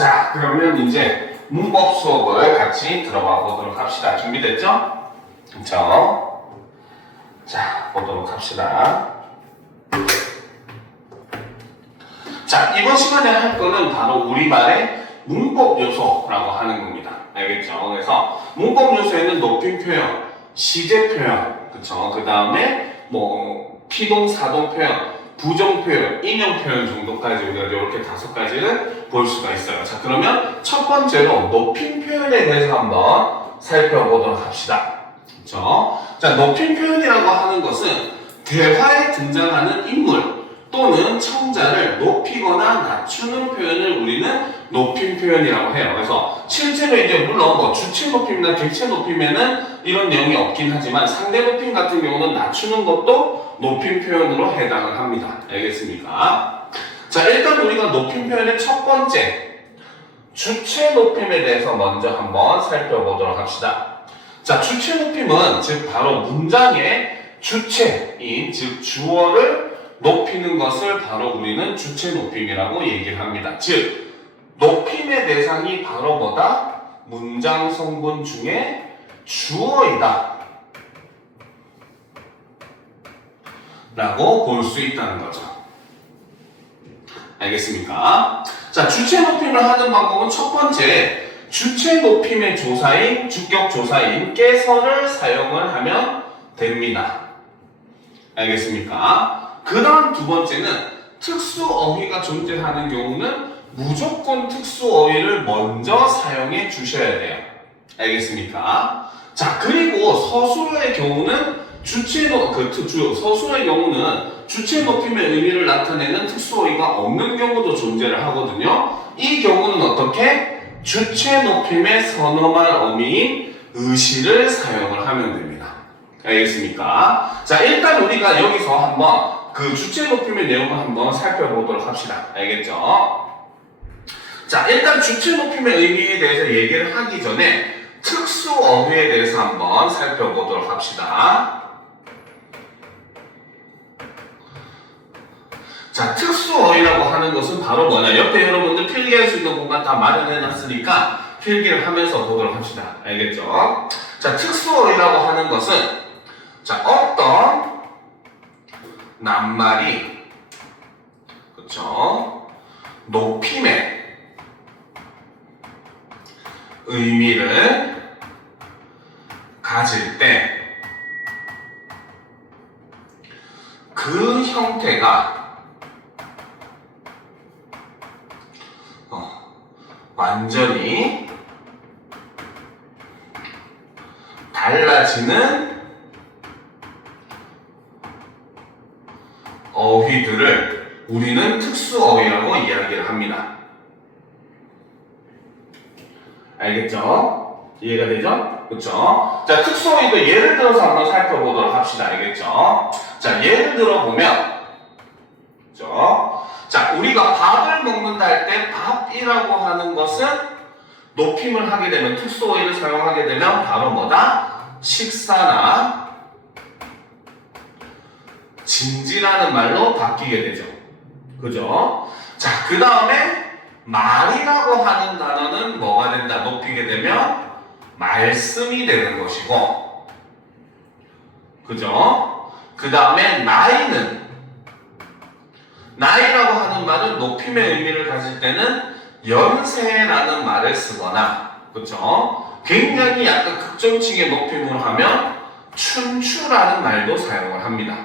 자, 그러면 이제 문법 수업을 같이 들어가 보도록 합시다. 준비됐죠? 그쵸? 자, 보도록 합시다. 자, 이번 시간에 할 거는 바로 우리말의 문법 요소라고 하는 겁니다. 알겠죠? 그래서 문법 요소에는 높임 표현, 시제 표현, 그쵸? 그 다음에 뭐 피동사동 표현, 부정 표현, 인용 표현 정도까지 우리가 이렇게 5가지를 볼 수가 있어요. 자, 그러면 첫 번째로 높임 표현에 대해서 한번 살펴보도록 합시다. 그쵸? 자, 높임 표현이라고 하는 것은 대화에 등장하는 인물 또는 청자를 높이거나 낮추는 표현을 우리는 높임 표현이라고 해요. 그래서 실제로 이제 물론 뭐 주체 높임이나 객체 높임에는 이런 내용이 없긴 하지만 상대 높임 같은 경우는 낮추는 것도 높임 표현으로 해당을 합니다. 알겠습니까? 자, 일단 우리가 높임 표현의 첫 번째 주체 높임에 대해서 먼저 한번 살펴보도록 합시다. 자, 주체 높임은 즉 바로 문장의 주체인 즉 주어를 높이는 것을 바로 우리는 주체 높임이라고 얘기를 합니다. 즉 높임의 대상이 바로 뭐다? 문장 성분 중에 주어이다 라고 볼 수 있다는 거죠. 알겠습니까? 자, 주체 높임을 하는 방법은 첫 번째 주체 높임의 조사인 주격 조사인 깨서를 사용을 하면 됩니다. 알겠습니까? 그 다음 두 번째는 특수어휘가 존재하는 경우는 무조건 특수어휘를 먼저 사용해 주셔야 돼요. 알겠습니까? 자, 그리고 서술어의 경우는 서술어의 경우는 주체 높임의 의미를 나타내는 특수어휘가 없는 경우도 존재를 하거든요. 이 경우는 어떻게? 주체 높임의 선어말 어미인 의시를 사용을 하면 됩니다. 알겠습니까? 자, 일단 우리가 여기서 한번 그 주체 높임의 내용을 한번 살펴보도록 합시다. 알겠죠? 자, 일단 주체 높임의 의미에 대해서 얘기를 하기 전에 특수어휘에 대해서 한번 살펴보도록 합시다. 자, 특수어휘라고 하는 것은 바로 뭐냐? 옆에 여러분들 필기할 수 있는 공간 다 마련해 놨으니까 필기를 하면서 보도록 합시다. 알겠죠? 자, 특수어휘라고 하는 것은 자, 어떤 낱말이 그쵸? 높임의 의미를 가질 때 그 형태가 완전히 달라지는 어휘들을 우리는 특수어휘라고 이야기를 합니다. 알겠죠? 이해가 되죠? 그쵸? 자, 특수어휘도 예를 들어서 한번 살펴보도록 합시다. 알겠죠? 자, 예를 들어 보면 그쵸? 자, 우리가 밥을 먹는다 할 때 밥이라고 하는 것은 높임을 하게 되면 특수어휘를 사용하게 되면 바로 뭐다? 식사나 진지라는 말로 바뀌게 되죠. 그죠? 자, 그 다음에 말이라고 하는 단어는 뭐가 된다? 높이게 되면 말씀이 되는 것이고, 그죠? 그 다음에 나이라고 하는 말은 높임의 의미를 가질 때는 연세라는 말을 쓰거나, 그죠? 굉장히 약간 극정칭의 높임으로 하면 춘추라는 말도 사용을 합니다.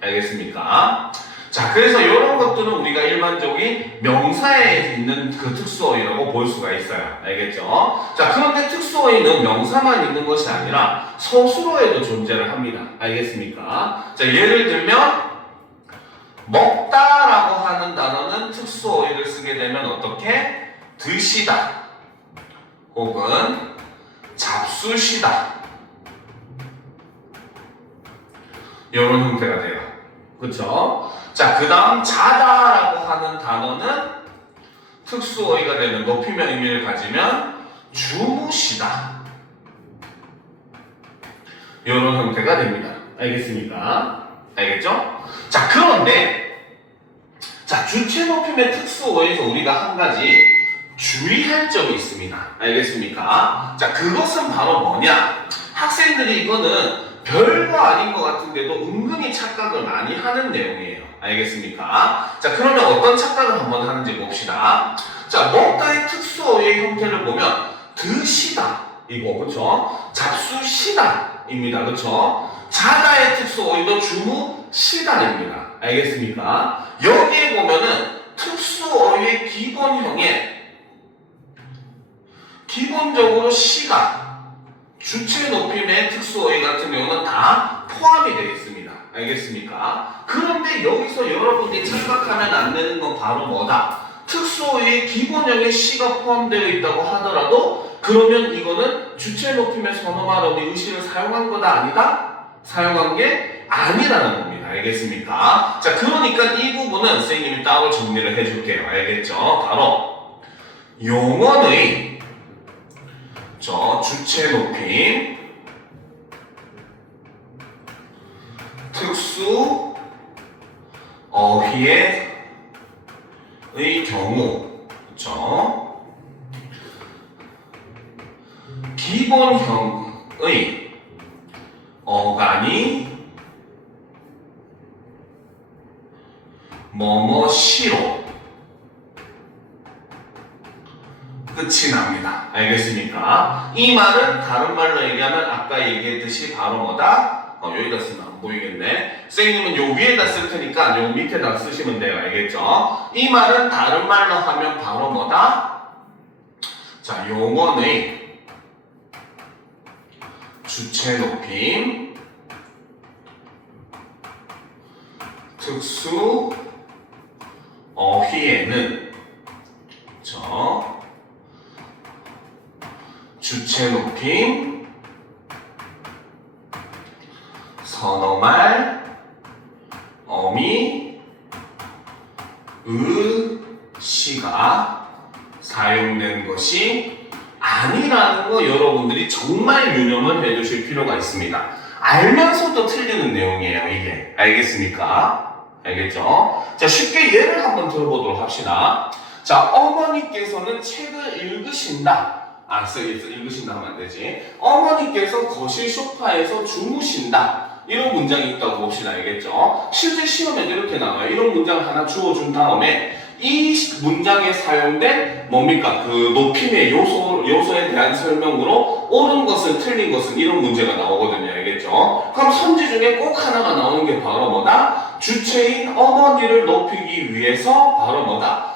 알겠습니까? 자, 그래서 이런 것들은 우리가 일반적인 명사에 있는 그 특수어휘라고 볼 수가 있어요. 알겠죠? 자, 그런데 특수어휘는 명사만 있는 것이 아니라 서술어에도 존재를 합니다. 알겠습니까? 자, 예를 들면 먹다라고 하는 단어는 특수어휘를 쓰게 되면 어떻게? 드시다 혹은 잡수시다 이런 형태가 돼요. 그쵸? 자, 그 다음 자다라고 하는 단어는 특수어휘가 되면 높임의 의미를 가지면 주무시다 이런 형태가 됩니다. 알겠습니까? 알겠죠? 자, 그런데 자, 주체 높임의 특수어휘에서 우리가 한 가지 주의할 점이 있습니다. 알겠습니까? 자, 그것은 바로 뭐냐? 학생들이 이거는 별거 아닌 것 같은데도 은근히 착각을 많이 하는 내용이에요. 알겠습니까? 자, 그러면 어떤 착각을 한번 하는지 봅시다. 자, 뭔가의 특수어휘의 형태를 보면 드시다 이거 그쵸? 잡수시다입니다. 그쵸? 자다의 특수어휘도 주무시다입니다. 알겠습니까? 여기에 보면은 특수어휘의 기본형에 기본적으로 시가 주체 높임의 특수어휘 같은 경우는 다 포함이 되어 있습니다. 알겠습니까? 그런데 여기서 여러분이 착각하면 안 되는 건 바로 뭐다? 특수어휘의 기본형에 시가 포함되어 있다고 하더라도 그러면 이거는 주체 높임의 선어말 어미 의시를 사용한 거다 아니다? 사용한 게 아니라는 겁니다. 알겠습니까? 자, 그러니까 이 부분은 선생님이 따로 정리를 해줄게요. 알겠죠? 바로 용언의 주체 높임 특수 어휘의 경우 그쵸? 기본형의 어간이 뭐뭐시로 끝이 납니다. 알겠습니까? 이 말은 다른 말로 얘기하면 아까 얘기했듯이 바로 뭐다? 여기다 쓰면 안 보이겠네. 선생님은 요 위에다 쓸 테니까 요 밑에다 쓰시면 돼요. 알겠죠? 이 말은 다른 말로 하면 바로 뭐다? 자, 용언의 주체 높임 특수 어휘에는 주체 높임 선어말 어미 시가 사용된 것이 아니라는 거 여러분들이 정말 유념을 해두실 필요가 있습니다. 알면서도 틀리는 내용이에요, 이게. 알겠습니까? 알겠죠? 자, 쉽게 예를 한번 들어보도록 합시다. 자, 어머니께서는 책을 읽으신다. 읽으신다 하면 안 되지. 어머니께서 거실 소파에서 주무신다. 이런 문장이 있다고 봅시다. 알겠죠? 실제 시험에도 이렇게 나와요. 이런 문장을 하나 주어준 다음에 이 문장에 사용된 뭡니까? 그 높임의 요소에 대한 설명으로 옳은 것은 틀린 것은 이런 문제가 나오거든요. 알겠죠? 그럼 선지 중에 꼭 하나가 나오는 게 바로 뭐다? 주체인 어머니를 높이기 위해서 바로 뭐다?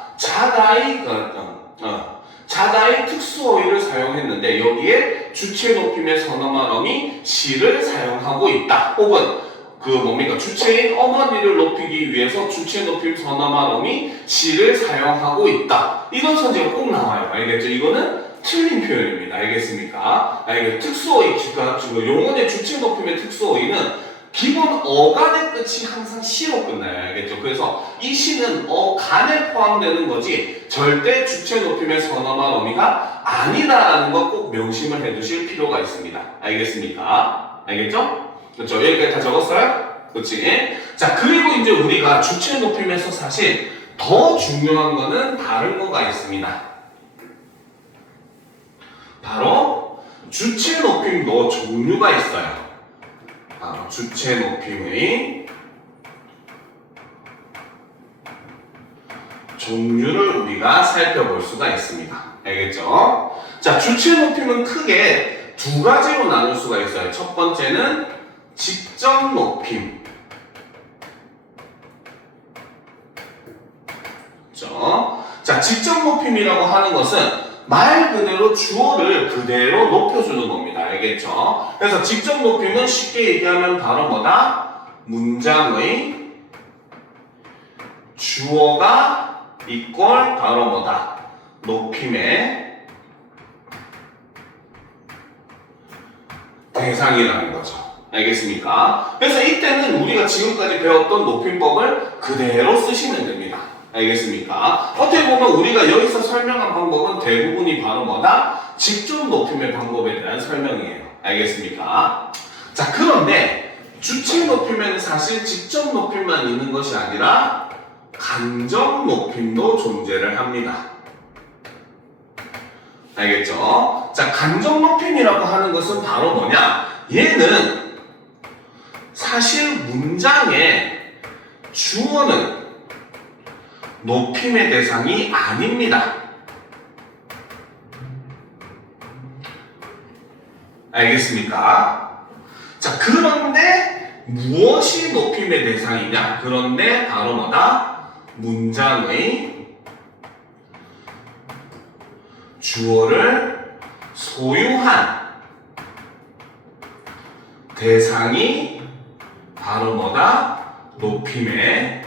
자다의 특수어휘를 사용했는데 여기에 주체 높임의 선어말 어미 시를 사용하고 있다. 혹은 주체인 어머니를 높이기 위해서 주체 높임 선어말 어미 시를 사용하고 있다. 이런 선지가 꼭 나와요. 알겠죠? 이거는 틀린 표현입니다. 알겠습니까? 특수어휘, 용언의 주체 높임의 특수어휘는 기본 어간의 끝이 항상 시로 끝나요. 알겠죠? 그래서 이 시는 어간에 포함되는 거지 절대 주체 높임의 선어말 어미가 아니다라는 거 꼭 명심을 해두실 필요가 있습니다. 알겠습니까? 알겠죠? 그렇죠? 여기까지 다 적었어요? 그렇지? 자, 그리고 이제 우리가 주체 높임에서 사실 더 중요한 거는 다른 거가 있습니다. 바로 주체 높임도 종류가 있어요. 주체 높임의 종류를 우리가 살펴볼 수가 있습니다. 알겠죠? 자, 주체 높임은 크게 두 가지로 나눌 수가 있어요. 첫 번째는 직접 높임. 그렇죠? 자, 직접 높임이라고 하는 것은 말 그대로 주어를 그대로 높여주는 겁니다. 알겠죠? 그래서 직접 높임은 쉽게 얘기하면 바로 뭐다? 문장의 주어가 이꼴 바로 뭐다? 높임의 대상이라는 거죠. 알겠습니까? 그래서 이때는 우리가 지금까지 배웠던 높임법을 그대로 쓰시면 됩니다. 알겠습니까? 어떻게 보면 우리가 여기서 설명한 방법은 대부분이 바로 뭐다? 직접 높임의 방법에 대한 설명이에요. 알겠습니까? 자, 그런데 주체 높임에는 사실 직접 높임만 있는 것이 아니라 간접 높임도 존재를 합니다. 알겠죠? 자, 간접 높임이라고 하는 것은 바로 뭐냐? 얘는 사실 문장의 주어는 높임의 대상이 아닙니다. 알겠습니까? 자, 그런데 무엇이 높임의 대상이냐? 그런데 바로 뭐다? 문장의 주어를 소유한 대상이 바로 뭐다? 높임의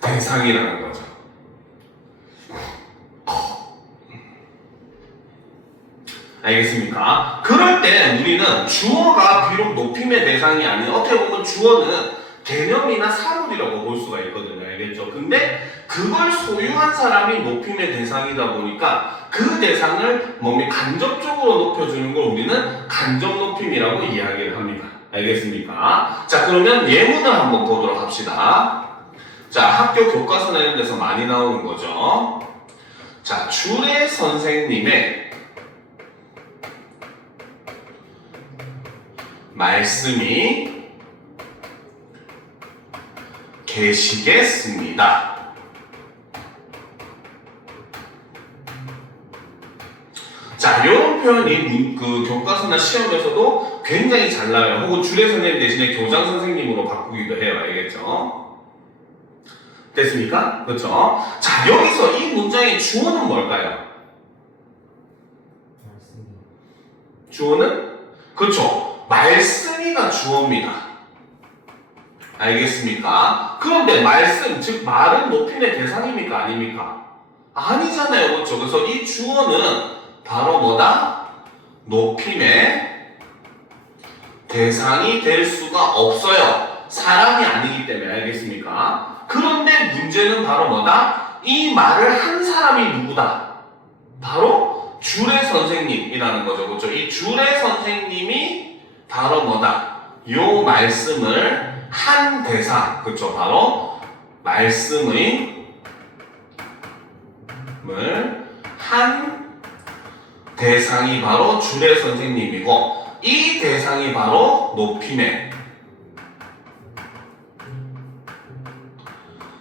대상이라는 거죠. 알겠습니까? 그럴 때 우리는 주어가 비록 높임의 대상이 아닌, 어떻게 보면 주어는 개념이나 사물이라고 볼 수가 있거든요. 알겠죠? 근데 그걸 소유한 사람이 높임의 대상이다 보니까 그 대상을 간접적으로 높여주는 걸 우리는 간접 높임이라고 이야기를 합니다. 알겠습니까? 자, 그러면 예문을 한번 보도록 합시다. 자, 학교 교과서나 이런 데서 많이 나오는 거죠. 자, 주례 선생님의 말씀이 계시겠습니다. 자, 이런 표현이 그 교과서나 시험에서도 굉장히 잘 나와요. 혹은 주례 선생님 대신에 교장 선생님으로 바꾸기도 해요. 알겠죠? 됐습니까? 그렇죠? 자, 여기서 이 문장의 주어는 뭘까요? 주어는? 그렇죠. 말씀이가 주어입니다. 알겠습니까? 그런데 말씀, 즉 말은 높임의 대상입니까? 아닙니까? 아니잖아요. 그렇죠? 그래서 이 주어는 바로 뭐다? 높임의 대상이 될 수가 없어요. 사람이 아니기 때문에. 알겠습니까? 그런데 문제는 바로 뭐다? 이 말을 한 사람이 누구다? 바로 주례 선생님이라는 거죠. 그렇죠? 이 주례 선생님이 바로 뭐다? 요 말씀을 한 대상, 그렇죠? 바로 말씀의 한 대상이 바로 주례 선생님이고, 이 대상이 바로 높임의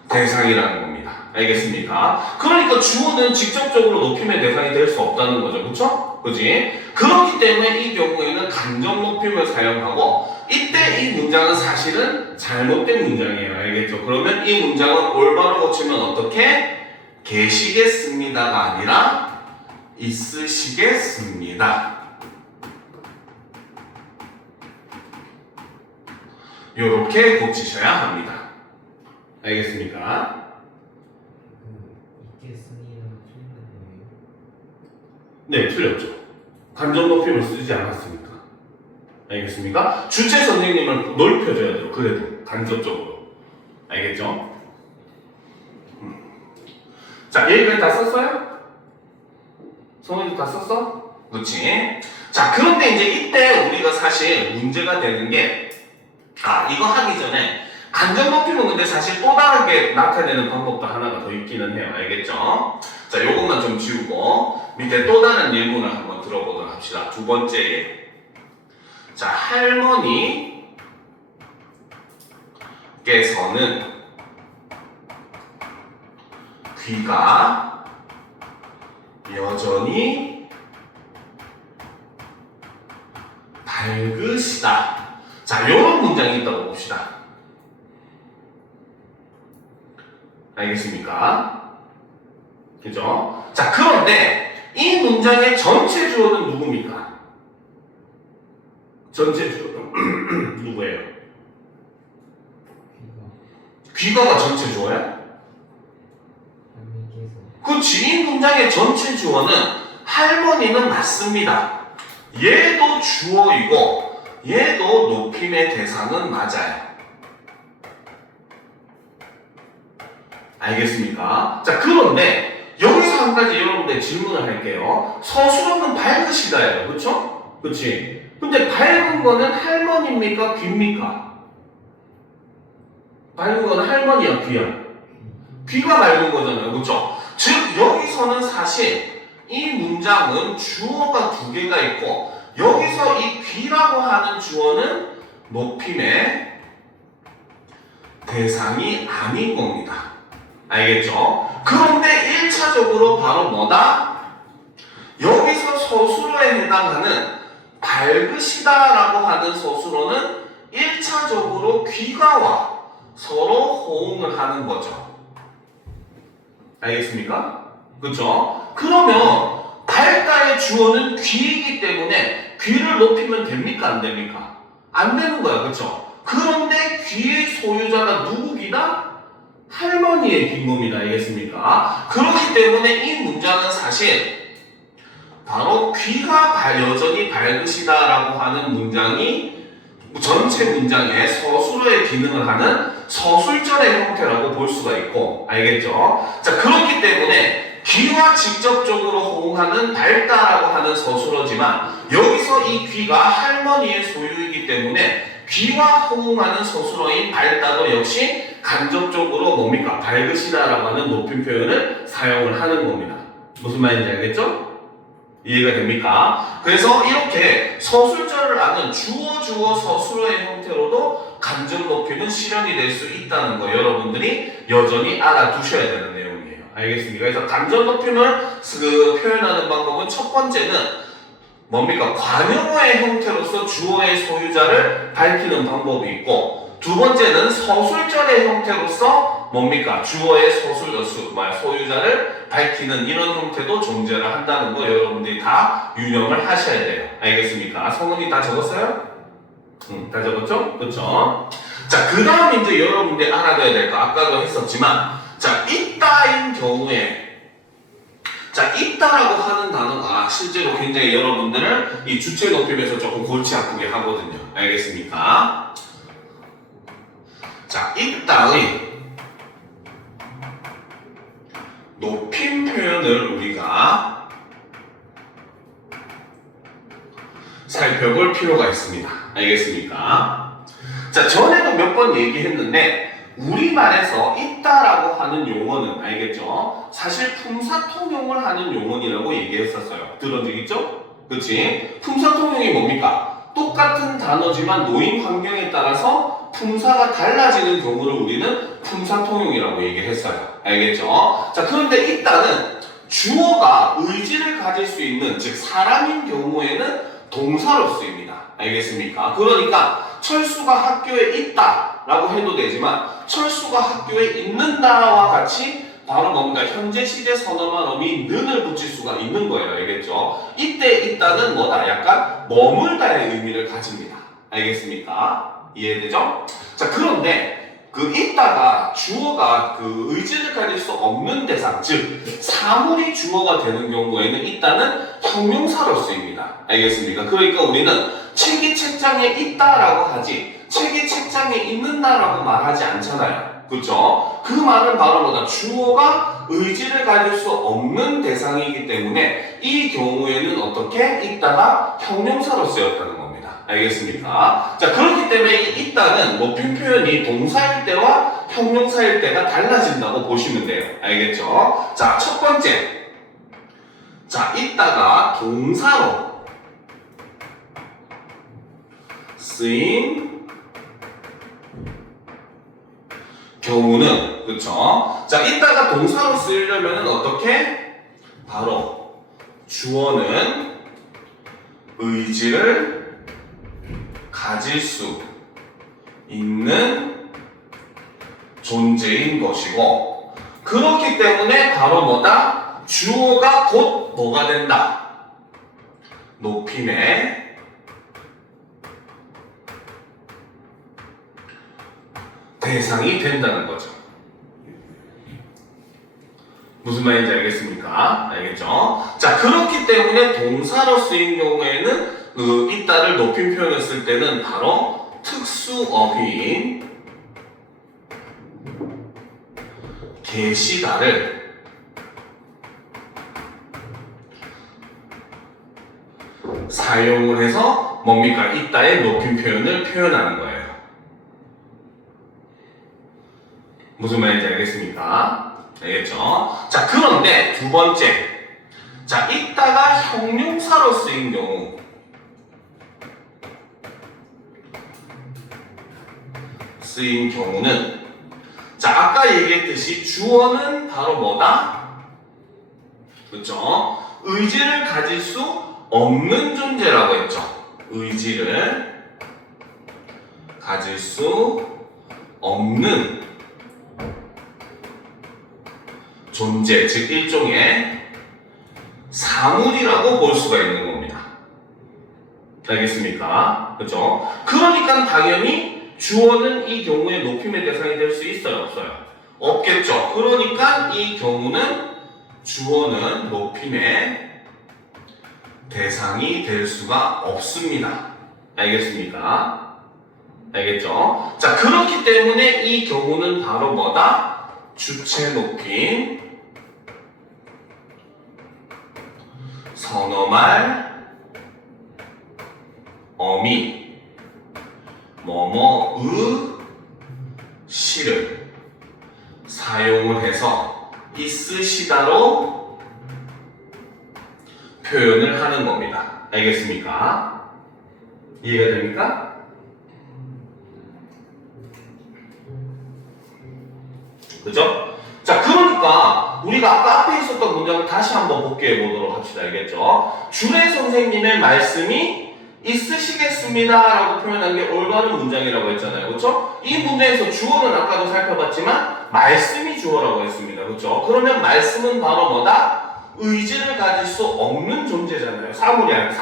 대상이라는 겁니다. 알겠습니까? 그러니까 주어는 직접적으로 높임의 대상이 될 수 없다는 거죠. 그렇죠? 그지? 그렇기 때문에 이 경우에는 간접 높임을 사용하고, 이때 이 문장은 사실은 잘못된 문장이에요. 알겠죠? 그러면 이 문장은 올바로 고치면 어떻게? 계시겠습니다가 아니라 있으시겠습니다. 요렇게 고치셔야 합니다. 알겠습니까? 네, 틀렸죠. 간접 높임을 쓰지 않았으니까. 알겠습니까? 주체 선생님을 넓혀줘야 돼요. 그래도 간접적으로. 알겠죠? 자, 여기까지 다 썼어요? 성훈이도 다 썼어? 그렇지? 자, 그런데 이제 이때 우리가 사실 문제가 되는 게, 이거 하기 전에 간접 높임은 근데 사실 또 다르게 나타내는 방법도 하나가 더 있기는 해요. 알겠죠? 자, 요것만 좀 지우고 밑에 또 다른 예문을 한번 들어보도록 합시다. 두 번째 예. 자, 할머니께서는 귀가 여전히 밝으시다. 자, 요런 문장이 있다고 봅시다. 알겠습니까? 그죠? 자, 그런데 이 문장의 전체 주어는 누굽니까? 전체 주어는 누구예요? 귀가가 전체 주어야? 그치, 이 문장의 전체 주어는 할머니는 맞습니다. 얘도 주어이고 얘도 높임의 대상은 맞아요. 알겠습니까? 자, 그런데 여기서 한 가지 여러분들 질문을 할게요. 서술어는 밝으시다예요. 그쵸? 그치? 근데 밝은 거는 할머니입니까? 귀입니까? 밝은 거는 할머니야, 귀야? 귀가 맑은 거잖아요. 그렇죠? 즉 여기서는 사실 이 문장은 주어가 두 개가 있고 여기서 이 귀라고 하는 주어는 높임의 대상이 아닌 겁니다. 알겠죠? 그런데 1차적으로 바로 뭐다? 여기서 서술어에 해당하는 밝으시다라고 하는 서술어는 1차적으로 귀가와 서로 호응을 하는 거죠. 알겠습니까? 그렇죠? 그러면 밝다의 주어는 귀이기 때문에 귀를 높이면 됩니까? 안 됩니까? 안 되는 거야. 그렇죠? 그런데 귀의 소유자가 누구 귀다? 할머니의 귀인 겁니다. 알겠습니까? 그렇기 때문에 이 문장은 사실 바로 귀가 여전히 밝으시다라고 하는 문장이 전체 문장의 서술어의 기능을 하는 서술절의 형태라고 볼 수가 있고, 알겠죠? 자, 그렇기 때문에 귀와 직접적으로 호응하는 밝다라고 하는 서술어지만 여기서 이 귀가 할머니의 소유이기 때문에 귀와 호응하는 서술어인 밝다도 역시 간접적으로 뭡니까? 밝으시다라고 하는 높임 표현을 사용을 하는 겁니다. 무슨 말인지 알겠죠? 이해가 됩니까? 그래서 이렇게 서술절을 아는 주어 서술어의 형태로도 간접 높이는 실현이 될 수 있다는 거 여러분들이 여전히 알아두셔야 되는 내용이에요. 알겠습니까? 그래서 간접 높임을 표현하는 방법은 첫 번째는 뭡니까? 관용어의 형태로서 주어의 소유자를 밝히는 방법이 있고 두 번째는 서술절의 형태로서 뭡니까? 주어의 소유자를 밝히는 이런 형태도 존재를 한다는 거 여러분들이 다 유념을 하셔야 돼요. 알겠습니까? 성은이 다 적었어요? 다 적었죠? 그렇죠? 자, 그 다음 이제 여러분들이 알아둬야 될 거 아까도 했었지만 자, 있다인 경우에 자, 있다라고 하는 단어가 실제로 굉장히 여러분들을 이 주체 높임에서 조금 골치 아프게 하거든요. 알겠습니까? 자, 있다의 높임 표현을 우리가 살펴볼 필요가 있습니다. 알겠습니까? 자, 전에도 몇 번 얘기했는데 우리말에서 있다라고 하는 용어는 알겠죠? 사실 품사통용을 하는 용어이라고 얘기했었어요. 들은 적 있죠? 그치? 품사통용이 뭡니까? 똑같은 단어지만 노임 환경에 따라서 품사가 달라지는 경우를 우리는 품사통용이라고 얘기를 했어요. 알겠죠? 자, 그런데 있다는 주어가 의지를 가질 수 있는, 즉 사람인 경우에는 동사로 쓰입니다. 알겠습니까? 그러니까 철수가 학교에 있다 라고 해도 되지만 철수가 학교에 있는다와 같이 바로 뭡니까? 현재 시제 선어만 어미 는을 붙일 수가 있는 거예요. 알겠죠? 이때 있다는 뭐다? 약간 머물다의 의미를 가집니다. 알겠습니까? 이해되죠? 자, 그런데 그 있다가 주어가 그 의지를 가질 수 없는 대상, 즉 사물이 주어가 되는 경우에는 있다는 형용사로 쓰입니다. 알겠습니까? 그러니까 우리는 책이 책장에 있다라고 하지 책이 책장에 있는다라고 말하지 않잖아요. 그렇죠? 그 말은 바로 뭐다? 주어가 의지를 가질 수 없는 대상이기 때문에 이 경우에는 어떻게? 있다가 형용사로 쓰였다는 겁니다. 알겠습니까? 자, 그렇기 때문에 이 있다는 높임 표현이 동사일 때와 형용사일 때가 달라진다고 보시면 돼요. 알겠죠? 자, 첫 번째. 자, 있다가 동사로 쓰인 경우는, 그쵸? 자, 있다가 동사로 쓰이려면 어떻게? 바로 주어는 의지를 가질 수 있는 존재인 것이고, 그렇기 때문에 바로 뭐다? 주어가 곧 뭐가 된다? 높임의 대상이 된다는 거죠. 무슨 말인지 알겠습니까? 알겠죠? 자, 그렇기 때문에 동사로 쓰인 경우에는 있다를 높임 표현을 쓸 때는 바로 특수어휘인 계시다를 사용을 해서 뭡니까? 있다의 높임 표현을 표현하는 거예요. 무슨 말인지 알겠습니까? 알겠죠? 자, 그런데 두 번째. 자, 이따가 형용사로 쓰인 경우. 쓰인 경우는 자, 아까 얘기했듯이 주어는 바로 뭐다? 그렇죠? 의지를 가질 수 없는 존재라고 했죠. 의지를 가질 수 없는 존재, 즉 일종의 사물이라고 볼 수가 있는 겁니다. 알겠습니까? 그렇죠? 그러니까 당연히 주어는 이 경우에 높임의 대상이 될 수 있어요, 없어요? 없겠죠. 그러니까 이 경우는 주어는 높임의 대상이 될 수가 없습니다. 알겠습니까? 알겠죠? 자, 그렇기 때문에 이 경우는 바로 뭐다? 주체 높임, 선어말, 어미, 뭐뭐의 시를 사용을 해서 있으시다로 표현을 하는 겁니다. 알겠습니까? 이해가 됩니까? 그죠? 자, 그러니까 우리가 아까 앞에 있었던 문장을 다시 한번 복귀해 보도록 합시다. 알겠죠? 주례 선생님의 말씀이 있으시겠습니다 라고 표현한 게 올바른 문장이라고 했잖아요. 그렇죠? 이 문장에서 주어는 아까도 살펴봤지만 말씀이 주어라고 했습니다. 그렇죠? 그러면 말씀은 바로 뭐다? 의지를 가질 수 없는 존재잖아요. 사물이 아니라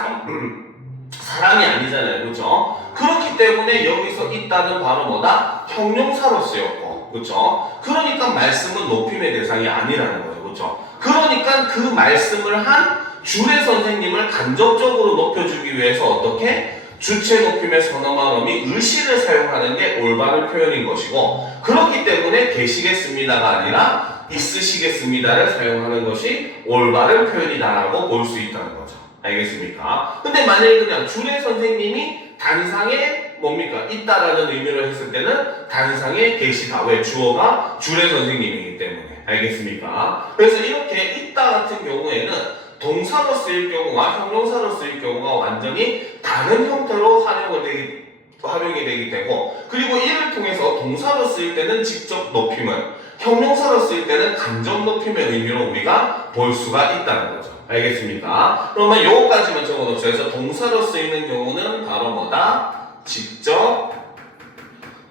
사람이 아니잖아요. 그렇죠? 그렇기 때문에 여기서 있다는 바로 뭐다? 형용사로 쓰였고, 그렇죠? 그러니까 말씀은 높임의 대상이 아니라는 거죠. 그렇죠? 그러니까 그 말씀을 한 주례 선생님을 간접적으로 높여주기 위해서 어떻게? 주체 높임의 선어말음이 의시를 사용하는 게 올바른 표현인 것이고, 그렇기 때문에 계시겠습니다가 아니라 있으시겠습니다를 사용하는 것이 올바른 표현이다라고 볼 수 있다는 거죠. 알겠습니까? 근데 만약에 그냥 주례 선생님이 단상에 뭡니까? 있다라는 의미로 했을 때는 단상에 계시다. 왜? 주어가 주례 선생님이기 때문에. 알겠습니까? 그래서 이렇게 있다 같은 경우에는 동사로 쓰일 경우와 형용사로 쓰일 경우가 완전히 다른 형태로 활용이 되게 되고, 그리고 이를 통해서 동사로 쓰일 때는 직접 높임을, 형용사로 쓰일 때는 간접 높임의 의미로 우리가 볼 수가 있다는 거죠. 알겠습니까? 그러면 요거까지만 적어놓죠. 그래서 동사로 쓰이는 경우는 바로 뭐다? 직접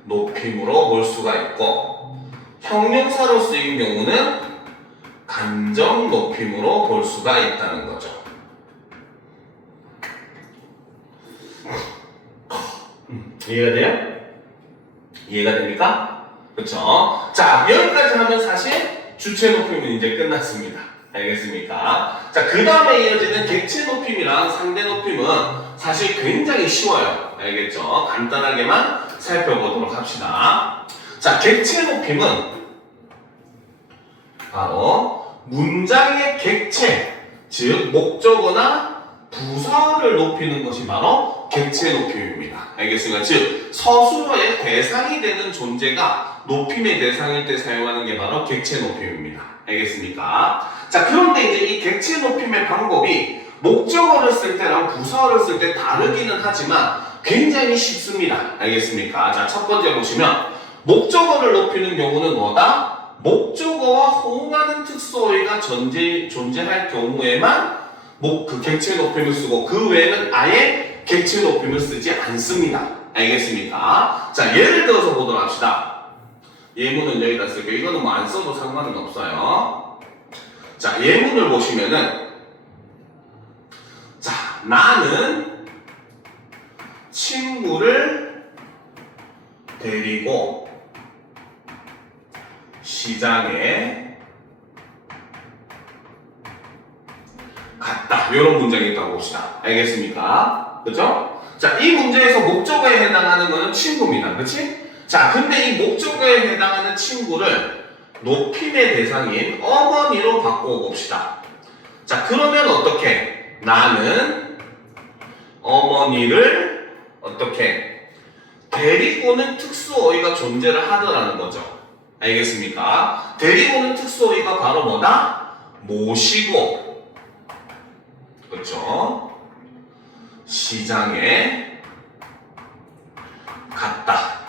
높임으로 볼 수가 있고, 형용사로 쓰인 경우는 간접 높임으로 볼 수가 있다는 거죠. 이해가 돼요? 이해가 됩니까? 그렇죠? 자, 여기까지 하면 사실 주체 높임은 이제 끝났습니다. 알겠습니까? 자, 그 다음에 이어지는 객체 높임이랑 상대 높임은 사실 굉장히 쉬워요. 알겠죠? 간단하게만 살펴보도록 합시다. 자, 객체 높임은 바로 문장의 객체, 즉 목적어나 부사를 높이는 것이 바로 객체 높임입니다. 알겠습니까? 즉 서술어의 대상이 되는 존재가 높임의 대상일 때 사용하는 게 바로 객체 높임입니다. 알겠습니까? 자, 그런데 이제 이 객체 높임의 방법이 목적어를 쓸 때랑 부사어를 쓸 때 다르기는 하지만 굉장히 쉽습니다. 알겠습니까? 자, 첫 번째 보시면 목적어를 높이는 경우는 뭐다? 목적어와 호응하는 특수어휘가 존재할 경우에만 그 객체 높임을 쓰고, 그 외에는 아예 객체 높임을 쓰지 않습니다. 알겠습니까? 자, 예를 들어서 보도록 합시다. 예문은 여기다 쓸게요. 이거는 뭐 안 써도 상관은 없어요. 자, 예문을 보시면은, 자, 나는 친구를 데리고 시장에 갔다. 이런 문장이 있다고 봅시다. 알겠습니까? 그죠? 자, 이 문제에서 목적어에 해당하는 것은 친구입니다. 그치? 자, 근데 이 목적어에 해당하는 친구를 높임의 대상인 어머니로 바꾸어 봅시다. 자, 그러면 어떻게? 나는 어머니를 어떻게? 데리고는 특수어휘가 존재를 하더라는 거죠. 알겠습니까? 데리고는 특수어휘가 바로 뭐다? 모시고, 그렇죠? 시장에 갔다.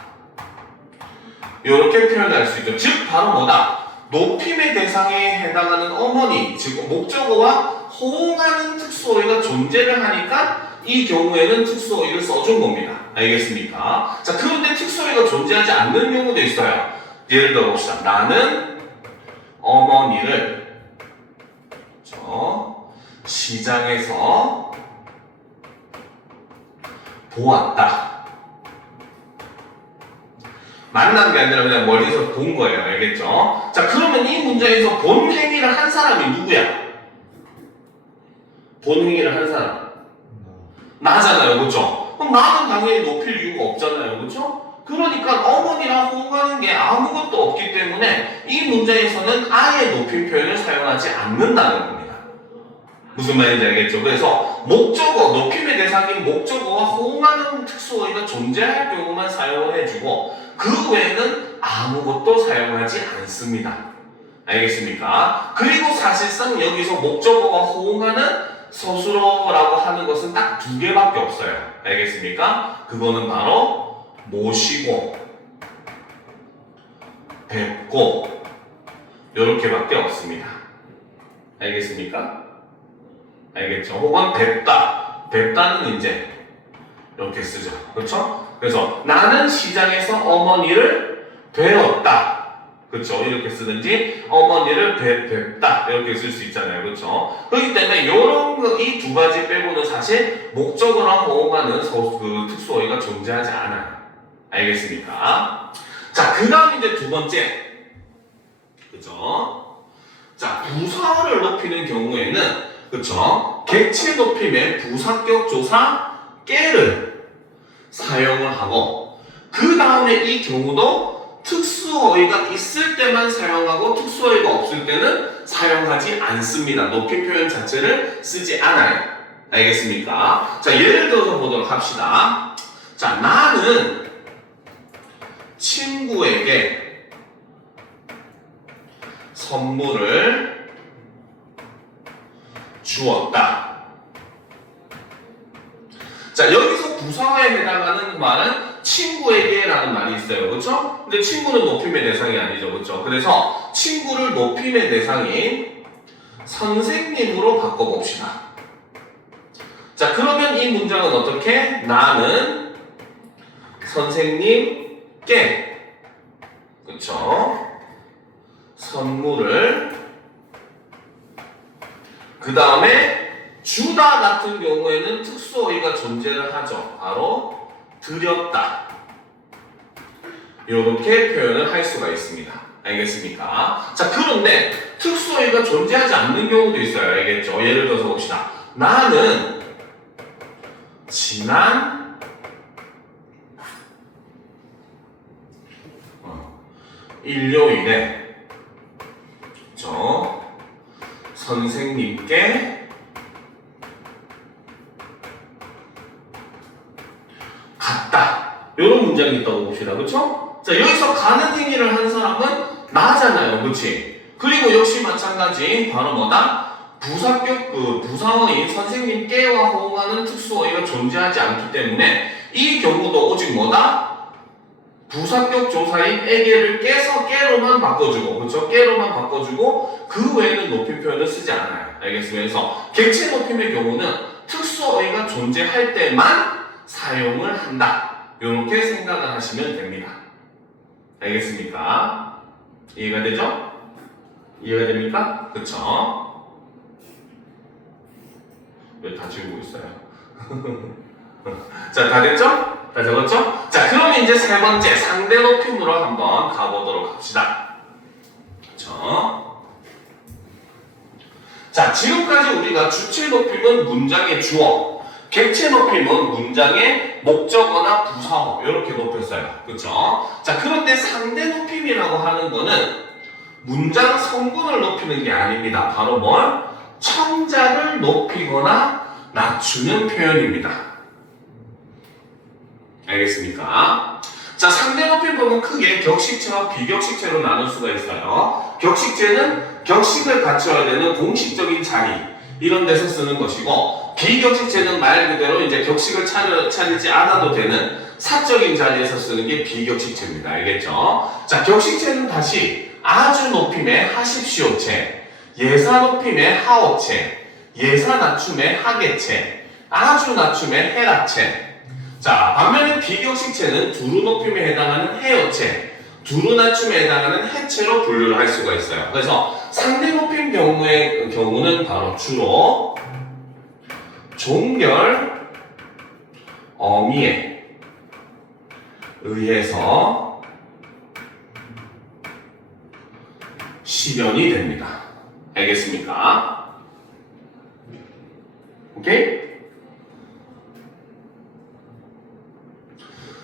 이렇게 표현할 수 있죠. 즉 바로 뭐다? 높임의 대상에 해당하는 어머니, 즉 목적어와 호응하는 특수어휘가 존재를 하니까 이 경우에는 특수어휘를 써준 겁니다. 알겠습니까? 자, 그런데 특수어휘가 존재하지 않는 경우도 있어요. 예를 들어 봅시다. 나는 어머니를 시장에서 보았다. 만난 게 아니라 그냥 멀리서 본 거예요. 알겠죠? 자, 그러면 이 문장에서 본 행위를 한 사람이 누구야? 본 행위를 한 사람. 나잖아요. 그렇죠? 그럼 나는 당연히 높일 이유가 없잖아요. 그렇죠? 그러니까 어머니랑 호응하는 게 아무것도 없기 때문에 이 문장에서는 아예 높임 표현을 사용하지 않는다는 겁니다. 무슨 말인지 알겠죠? 그래서 목적어, 높임의 대상인 목적어와 호응하는 특수어휘가 존재할 경우만 사용을 해주고 그 외에는 아무것도 사용하지 않습니다. 알겠습니까? 그리고 사실상 여기서 목적어와 호응하는 서술어라고 하는 것은 딱 두 개밖에 없어요. 알겠습니까? 그거는 바로 모시고, 뵙고 이렇게밖에 없습니다. 알겠습니까? 알겠죠? 혹은 뵙다. 뵙다는 이제 이렇게 쓰죠. 그렇죠? 그래서 나는 시장에서 어머니를 뵈었다. 그렇죠? 이렇게 쓰든지 어머니를 뵙다 이렇게 쓸 수 있잖아요. 그렇죠? 그렇기 때문에 이런 이 두 가지 빼고는 사실 목적어랑 호응하는 그 특수어휘가 존재하지 않아요. 알겠습니까? 자, 그 다음 이제 두 번째. 그렇죠? 자, 부사어를 높이는 경우에는 그렇죠? 객체 높임의 부사격 조사 깨를 사용을 하고 그 다음에 이 경우도 특수어휘가 있을 때만 사용하고 특수어휘가 없을 때는 사용하지 않습니다. 높임 표현 자체를 쓰지 않아요. 알겠습니까? 자, 예를 들어서 보도록 합시다. 자, 나는 친구에게 선물을 주었다. 자, 여기서 부사어에 해당하는 말은 친구에게 라는 말이 있어요. 그렇죠? 근데 친구는 높임의 대상이 아니죠. 그렇죠? 그래서 친구를 높임의 대상인 선생님으로 바꿔봅시다. 자, 그러면 이 문장은 어떻게? 나는 선생님께 그렇죠? 선물을 그 다음에 주다 같은 경우에는 특수어휘가 존재를 하죠. 바로 드렸다. 이렇게 표현을 할 수가 있습니다. 알겠습니까? 자, 그런데 특수어휘가 존재하지 않는 경우도 있어요. 알겠죠? 예를 들어서 봅시다. 나는 지난 일요일에 선생님께 갔다. 이런 문장이 있다고 봅시다. 그렇죠? 자, 여기서 가는 행위를 한 사람은 나잖아요. 그렇지? 그리고 역시 마찬가지 바로 뭐다? 부사격 부사어인 선생님께와 호응하는 특수어휘가 존재하지 않기 때문에 이 경우도 오직 뭐다? 부사격 조사인 에게를 깨서 깨로만 바꿔주고, 그렇죠? 깨로만 바꿔주고 그 외에는 높임 표현을 쓰지 않아요. 알겠습니다. 그래서 객체 높임의 경우는 특수어휘가 존재할 때만 사용을 한다. 이렇게 생각을 하시면 됩니다. 알겠습니까? 이해가 되죠? 이해가 됩니까? 그렇죠? 왜 다 지우고 있어요? 자, 다 됐죠? 다 적었죠? 자, 그러면 이제 세 번째 상대 높임으로 한번 가보도록 합시다. 그렇죠? 자, 지금까지 우리가 주체 높임은 문장의 주어, 객체 높임은 문장의 목적어나 부사어 이렇게 높였어요. 그렇죠? 자, 그런데 상대 높임이라고 하는 거는 문장 성분을 높이는 게 아닙니다. 바로 뭘? 청자를 높이거나 낮추는 표현입니다. 알겠습니까? 자, 상대 높임법은 크게 격식체와 비격식체로 나눌 수가 있어요. 격식체는 격식을 갖춰야 되는 공식적인 자리 이런 데서 쓰는 것이고, 비격식체는 말 그대로 이제 격식을 차리지 않아도 되는 사적인 자리에서 쓰는 게 비격식체입니다. 알겠죠? 자, 격식체는 다시 아주 높임의 하십시오체, 예사 높임의 하오체, 예사 낮춤의 하계체, 아주 낮춤의 해라체. 자, 반면에 비격식체는 두루 높임에 해당하는 해여체, 두루 낮춤에 해당하는 해체로 분류를 할 수가 있어요. 그래서 상대 높임 경우는 바로 주로 종결, 어미에 의해서 실현이 됩니다. 알겠습니까? 오케이?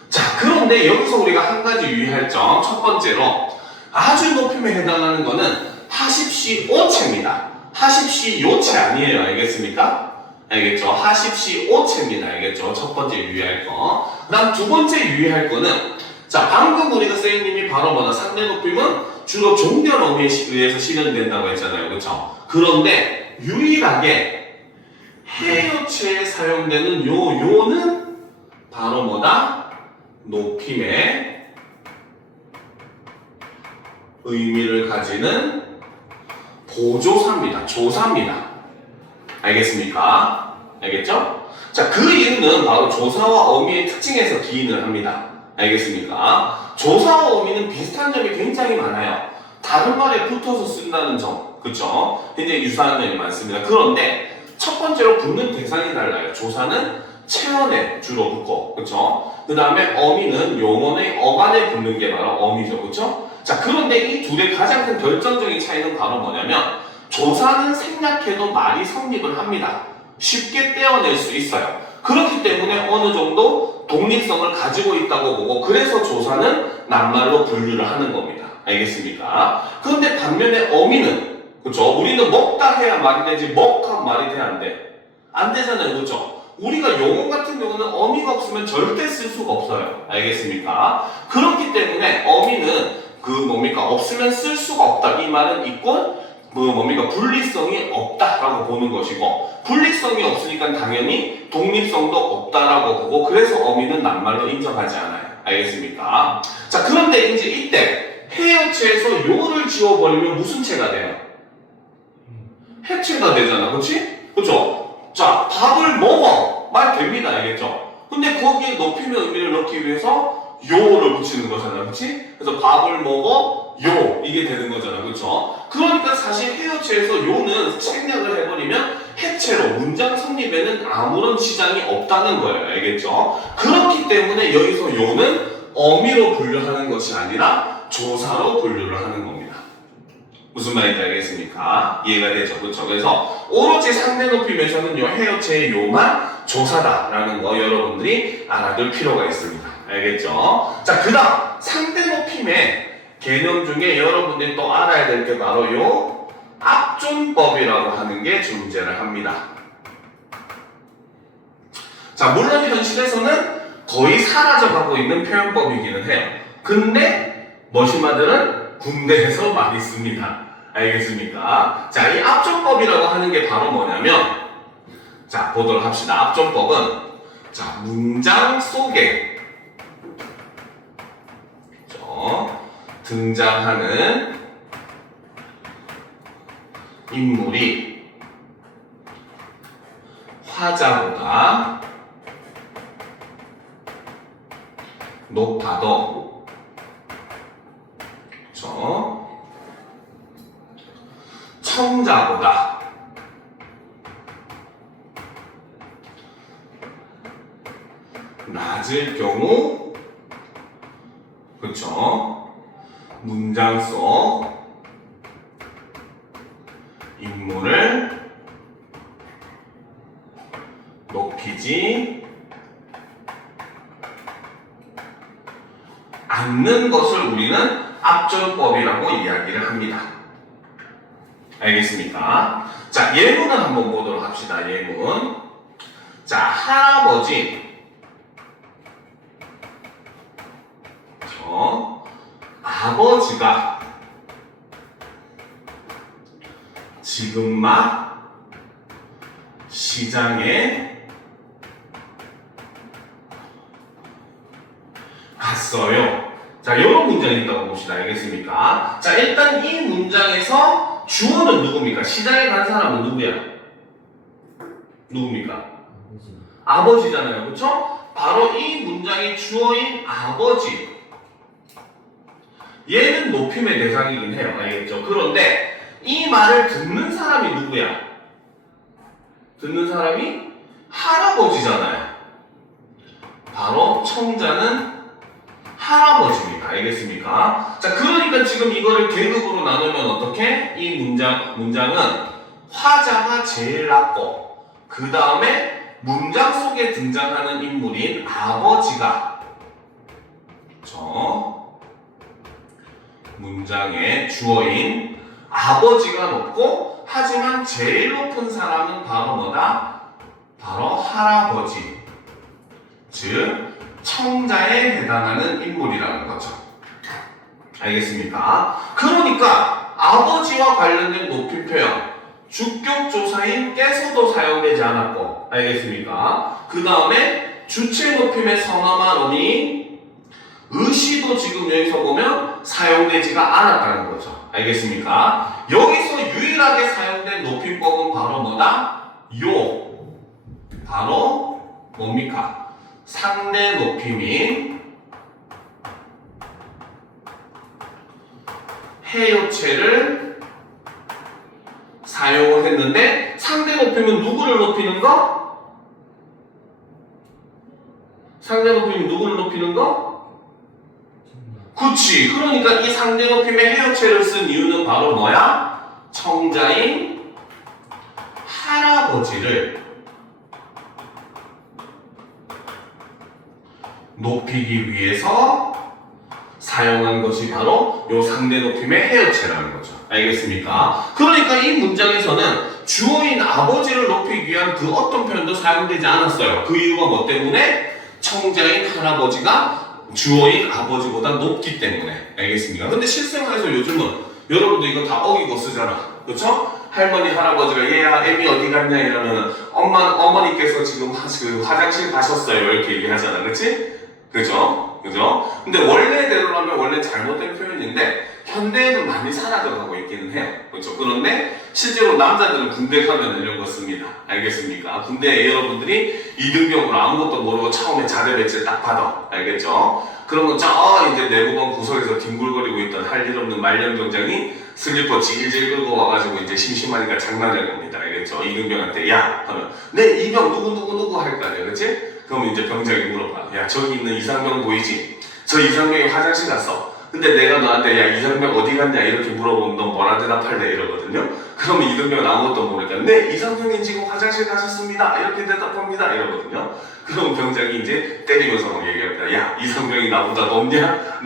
자, 그런데 여기서 우리가 한 가지 유의할 점, 첫 번째로 아주 높임에 해당하는 거는 하십시오체입니다. 하십시오체 아니에요. 알겠습니까? 알겠죠? 하십시오체입니다. 알겠죠? 첫 번째 유의할 거. 그 다음 두 번째 유의할 거는, 자, 방금 우리가 선생님이 바로 뭐다? 상대 높임은 주로 종결 어미에 의해서 실현된다고 했잖아요. 그렇죠? 그런데 유일하게 해여체에 사용되는 요는 바로 뭐다? 높임의 의미를 가지는 보조사입니다. 조사입니다. 알겠습니까? 알겠죠? 자, 그 이유는 바로 조사와 어미의 특징에서 기인을 합니다. 알겠습니까? 조사와 어미는 비슷한 점이 굉장히 많아요. 다른 말에 붙어서 쓴다는 점, 그쵸? 굉장히 유사한 점이 많습니다. 그런데 첫 번째로 붙는 대상이 달라요. 조사는 체언에 주로 붙고, 그쵸? 그 다음에 어미는 용언의 어간에 붙는 게 바로 어미죠, 그쵸? 자, 그런데 이 둘의 가장 큰 결정적인 차이는 바로 뭐냐면, 조사는 생략해도 말이 성립을 합니다. 쉽게 떼어낼 수 있어요. 그렇기 때문에 어느 정도 독립성을 가지고 있다고 보고, 그래서 조사는 낱말로 분류를 하는 겁니다. 알겠습니까? 그런데 반면에 어미는, 그쵸? 우리는 먹다 해야 말이 되지, 먹하면 말이 돼, 안 돼? 안 되잖아요, 그쵸? 우리가 용언 같은 경우는 어미가 없으면 절대 쓸 수가 없어요. 알겠습니까? 그렇기 때문에 어미는 없으면 쓸 수가 없다. 이 말은 있고, 분리성이 없다라고 보는 것이고, 분리성이 없으니까 당연히 독립성도 없다라고 보고, 그래서 어미는 낱말로 인정하지 않아요. 알겠습니까? 자, 그런데 이제 이때 해여체에서 요를 지워버리면 무슨 체가 돼요? 해체가 되잖아. 그렇지? 그렇죠? 자, 밥을 먹어. 말 됩니다. 알겠죠? 근데 거기에 높임의 의미를 넣기 위해서 요를 붙이는 거잖아. 그렇지? 그래서 밥을 먹어 요 이게 되는 거잖아. 그렇죠? 그러니까 사실 해여체에서 요는 생략을 해버리면 해체로 문장 성립에는 아무런 지장이 없다는 거예요. 알겠죠? 그렇기 때문에 여기서 요는 어미로 분류하는 것이 아니라 조사로 분류를 하는 겁니다. 무슨 말인지 알겠습니까? 이해가 되죠? 그렇죠? 그래서 오로지 상대 높임에서는 요 해여체의 요만 조사다라는 거 여러분들이 알아둘 필요가 있습니다. 알겠죠? 자, 그 다음 상대 높임의 개념 중에 여러분들이 또 알아야 될 게 바로 요 압존법이라고 하는 게 존재를 합니다. 자, 물론 현실에서는 거의 사라져가고 있는 표현법이기는 해요. 근데 머신마들은 군대에서 많이 씁니다. 알겠습니까? 자, 이 압존법이라고 하는 게 바로 뭐냐면, 자, 보도록 합시다. 압존법은, 자, 문장 속에 등장하는 인물이 화자보다 높아도, 청자보다 낮을 경우, 그쵸? 문장 속 인물을 높이지 않는 것을 우리는 압존법이라고 이야기를 합니다. 알겠습니까? 자, 예문을 한번 보도록 합시다. 예문. 자, 할아버지 알겠죠? 아버지가 지금 막 시장에 갔어요. 자, 이런 문장이 있다고 봅시다. 알겠습니까? 자, 일단 이 문장에서 주어는 누굽니까? 시장에 간 사람은 누구야? 누굽니까? 아버지잖아요. 그렇죠? 바로 이 문장의 주어인 아버지. 얘는 높임의 대상이긴 해요. 알겠죠? 그런데 이 말을 듣는 사람이 누구야? 듣는 사람이 할아버지잖아요. 바로 청자는 할아버지입니다. 알겠습니까? 자, 그러니까 지금 이거를 계급으로 나누면 어떻게? 이 문장은 화자가 제일 낮고 그 다음에 문장 속에 등장하는 인물인 아버지가 문장의 주어인 아버지가 높고 하지만 제일 높은 사람은 바로 뭐다? 바로 할아버지, 즉 청자에 해당하는 인물이라는 거죠. 알겠습니까? 그러니까 아버지와 관련된 높임 표현 주격조사인 께서도 사용되지 않았고, 알겠습니까? 그 다음에 주체 높임의 선어만 오니 의시도 지금 여기서 보면 사용되지가 않았다는 거죠. 알겠습니까? 여기서 유일하게 사용된 높임법은 바로 뭐다? 바로 뭡니까? 상대 높임인 해요체를 사용을 했는데 상대 높임은 누구를 높이는 거? 상대 높임은 누구를 높이는 거? 그치. 그러니까 이 상대 높임의 해요체를 쓴 이유는 바로 뭐야? 청자인 할아버지를 높이기 위해서 사용한 것이 바로 요 상대 높임의 해요체라는 거죠. 알겠습니까? 그러니까 이 문장에서는 주어인 아버지를 높이기 위한 그 어떤 표현도 사용되지 않았어요. 그 이유가 뭐 때문에? 청자인 할아버지가 주어인 아버지보다 높기 때문에. 알겠습니까? 근데 실생활에서 요즘은 여러분도 이거 다 어기고 쓰잖아. 그렇죠? 할머니, 할아버지가 얘야, 애미 어디 갔냐 이러면 어머니께서 지금 화장실 가셨어요. 이렇게 얘기하잖아. 그렇지? 그죠? 근데 원래대로라면 원래 잘못된 표현인데 현대에는 많이 사라져가고 있기는 해요. 그렇죠? 그런데 실제로 남자들은 군대 가면 이런 거 씁니다. 알겠습니까? 군대에 여러분들이 이등병으로 아무것도 모르고 처음에 자대 배치를 딱 받아. 알겠죠? 그러면 이제 내부방 구석에서 뒹굴거리고 있던 할 일 없는 말년병장이 슬리퍼 질질 긁고 와가지고 이제 심심하니까 장난을 겁니다. 알겠죠? 이등병한테 야! 하면 네 이병 누구 할 거 아니야. 그렇지? 그러면 이제 병장이 물어봐. 야, 저기 있는 이상병 보이지? 저 이상병이 화장실 갔어. 근데 내가 너한테 야, 이상병 어디 갔냐? 이렇게 물어보면 넌 뭐라 대답할래? 이러거든요. 그러면 이등병은 아무것도 모르니까 네, 이상병이 지금 화장실 가셨습니다. 이렇게 대답합니다. 이러거든요. 그럼 병장이 이제 때리면서 막 얘기합니다. 야, 이상병이 나보다 높냐?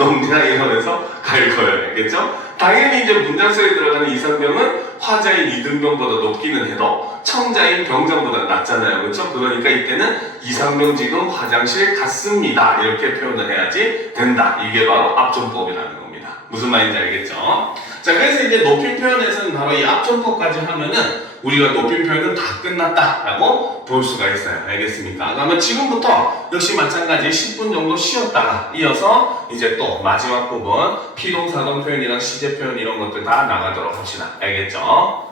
이러면서 갈 거예요. 알겠죠? 당연히 이제 문장 속에 들어가는 이상병은 화자인 이등병보다 높기는 해도 청자인 병장보다 낮잖아요. 그렇죠? 그러니까 이때는 이상병 지금 화장실 갔습니다. 이렇게 표현을 해야지 된다. 이게 바로 압존법이라는 겁니다. 무슨 말인지 알겠죠? 자, 그래서 이제 높임 표현에서는 바로 이 압존법까지 하면은 우리가 높임 표현은 다 끝났다라고 볼 수가 있어요. 알겠습니까? 그러면 지금부터 역시 마찬가지 10분 정도 쉬었다가 이어서 이제 또 마지막 부분 피동사동 표현이랑 시제 표현 이런 것들 다 나가도록 합시다. 알겠죠?